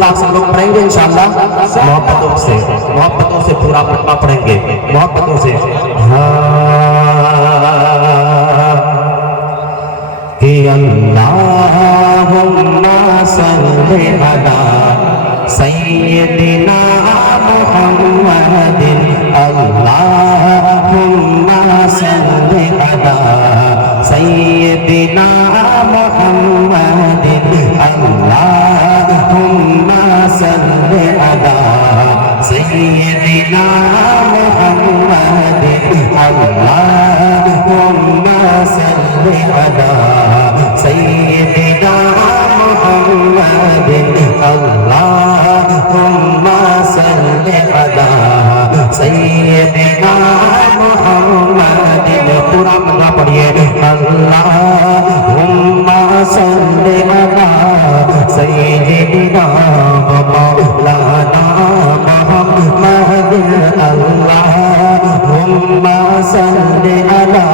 पाक सब लोग पढ़ेंगे इंशाअल्लाह, मोहब्बतों से पूरा पढ़ना पढ़ेंगे, मोहब्बतों से। कि अल्लाहुम्मा सल्ली अला सय्यिदिना मुहम्मदिन, अल्लाहुम्मा सल्ली अला सय्यिदिना मुहम्मदिन, अल्लाहुम्मा सल्ली अला सय्यिदिना मुहम्मदिन, अल्लाहुम्मा सल्ली अला सय्यिदिना मुहम्मदिन, अल्लाहुम्मा सल्ली अला सय्यिदिना मुहम्मदिन। पूरा मना पढ़िए, अल्लाहुम्मा सल्ली अला सय्यिदिना व मौलाना मुहम्मदिन, अल्लाहुम्मा सल्ली अला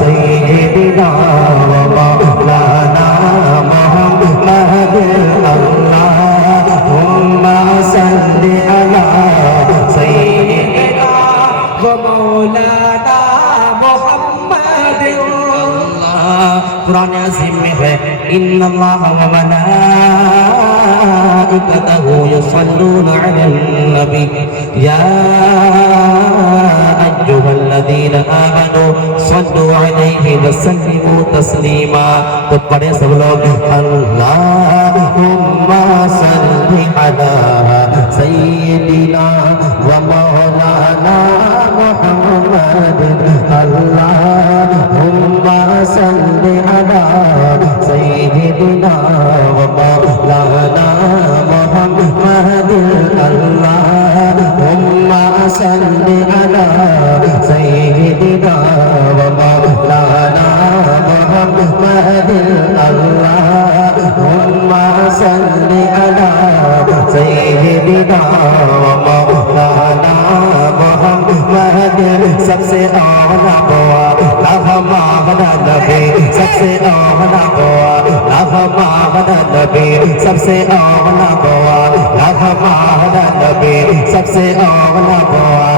सय्यिदिना व मौलाना मुहम्मदिन, अल्लाहुम्मा सल्ली अला सय्यिदिना व मौलाना मुहम्मदिन। कुरान अज़ीम में है, इन्नल्लाह व मलाइकतहु युसल्लूना अलैन नबी या अय्युहल्लज़ीना आमनू सल्लू अलैहि व सल्लिमू तस्लीमा। तो पढ़े सब लोग, अल्लाहुम्मा सल्ली अला सय्यिदिना व मौलाना मुहम्मदिन, अल्लाहुम्मा सल्ली अला सय्यिदिना व मौलाना मुहम्मदिन, अल्लाहुम्मा सल्ली अला सय्यिदिना व मौलाना मुहम्मदिन, अल्लाहुम्मा सल्ली अला सय्यिदिना व मौलाना मुहम्मदिन। सबसे आला दुआ हमारा नबी, सबसे आला दुआ हमारा नबी, सबसे आला दुआ हमारा नबी, सबसे आला दुआ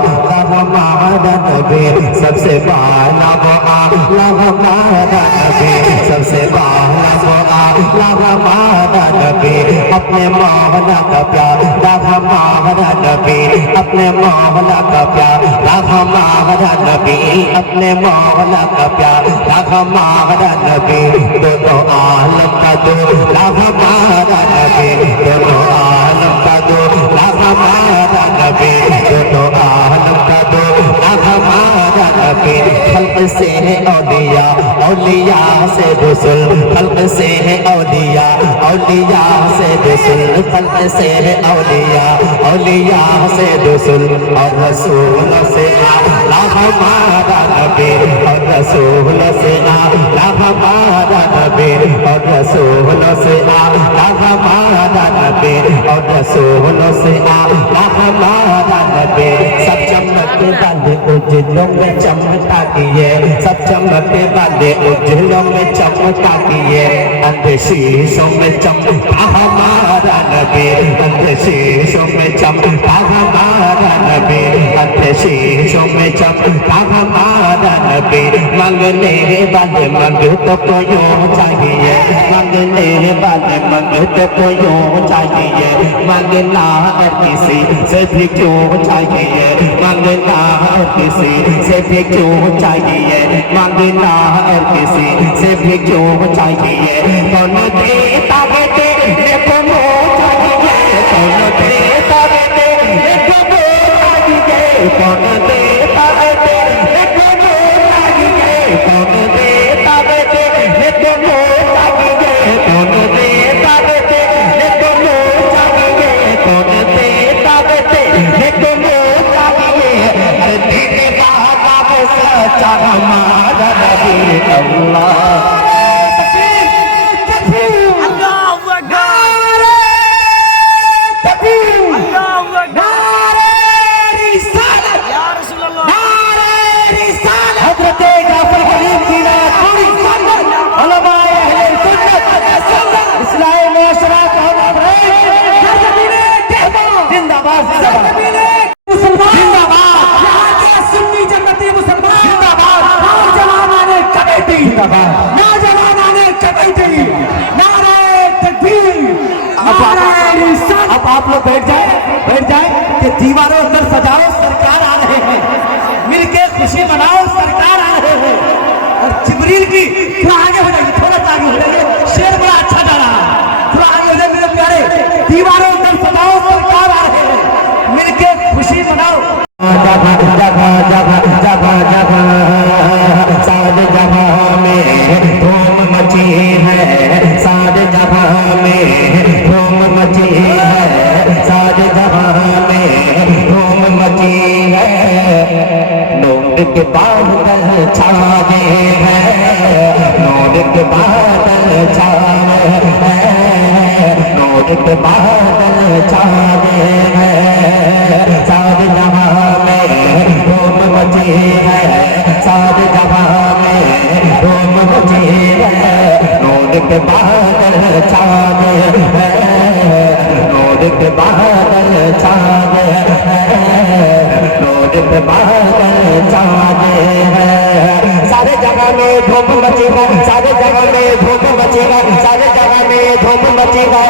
हमारा नबी, सबसे बाला दुआ हमारा नबी, सबसे बाला दुआ हमारा नबी। अपने मौला का प्यार हमारा नबी, अपने मौला का प्यार हमारा नबी, अपने मौला का प्यार हमारा नबी। दोनों आलम का दूल्हा हमारा नबी, दोनों आलम का दूल्हा हमारा नबी, दोनों आलम का दूल्हा हमारा नबी। खल्क से है औलिया, औलिया से रसूल, खल्क से है औलिया, औलिया से रसूल, खल्क से है औलिया, औलिया से रसूल, और रसूल से आला हमारा नबी, और रसूल से आला हमारा नबी, और रसूल से आला हमारा नबी, और रसूल से आला हमारा नबी। सब चमकने वाले उजलों में चमका दिए, सब चमकने वाले उजलों में चमका दिए, अंधे शीशों में चमका हमारा नबी, अंधे शीशों में चमका हमारा नबी, अंधे शीशों में चमका हमारा नबी। मांगने वाले मांगते को यूं चाहिए, मांगने वाले मांगते को यूं चाहिए, मांगना किसी से भी क्यों चाहिए, मांगना किसी से भी क्यों चाहिए, मांगना किसी से भी क्यों चाहिए। कौन देता बेटे देखो वो चाहिए, कौन देता बेटे देखो वो चाहिए, कौन देता बेटे देखो वो चाहिए, कौन देता बेटे देखो वो चाहिए, कौन देता बेटे देखो वो चाहिए, कौन देता बेटे देखो वो चाहिए। दीने वाला वो सच्चा हमारा नबी अल्लाह। अब आप लोग बैठ जाए कि दीवारों अंदर सजाओ, सरकार आ रहे हैं, मिलके खुशी मनाओ, सरकार आ रहे हैं। और जिब्रील की थोड़ा आगे हो जाइए, थोड़ा सा आगे हो जाइए, शेर बड़ा अच्छा जा रहा है, थोड़ा आगे हो जाए मेरे प्यारे। दीवारों अंदर सजाओ, सरकार आ रहे हैं, मिलके खुशी मनाओ। जगह जगह जगह जगह जगह सारे जगह में धूम मची है, सारे जगह में धूम मची है, सारे जगह में धूम मची है। नूर के बादल छावे हैं, नूर के बादल छावे हैं, नूर के बादल छावे हैं। सारे जगह में धूम मची है, सारे जगह में धूम मची है। नूर के बादल छावे हैं, नूर के बादल छावे हैं, नूर के बादल छावे हैं। सारे जगह में धूम मची है, सारे जगह में धूम मची है, सारे जगह में धूम मची है।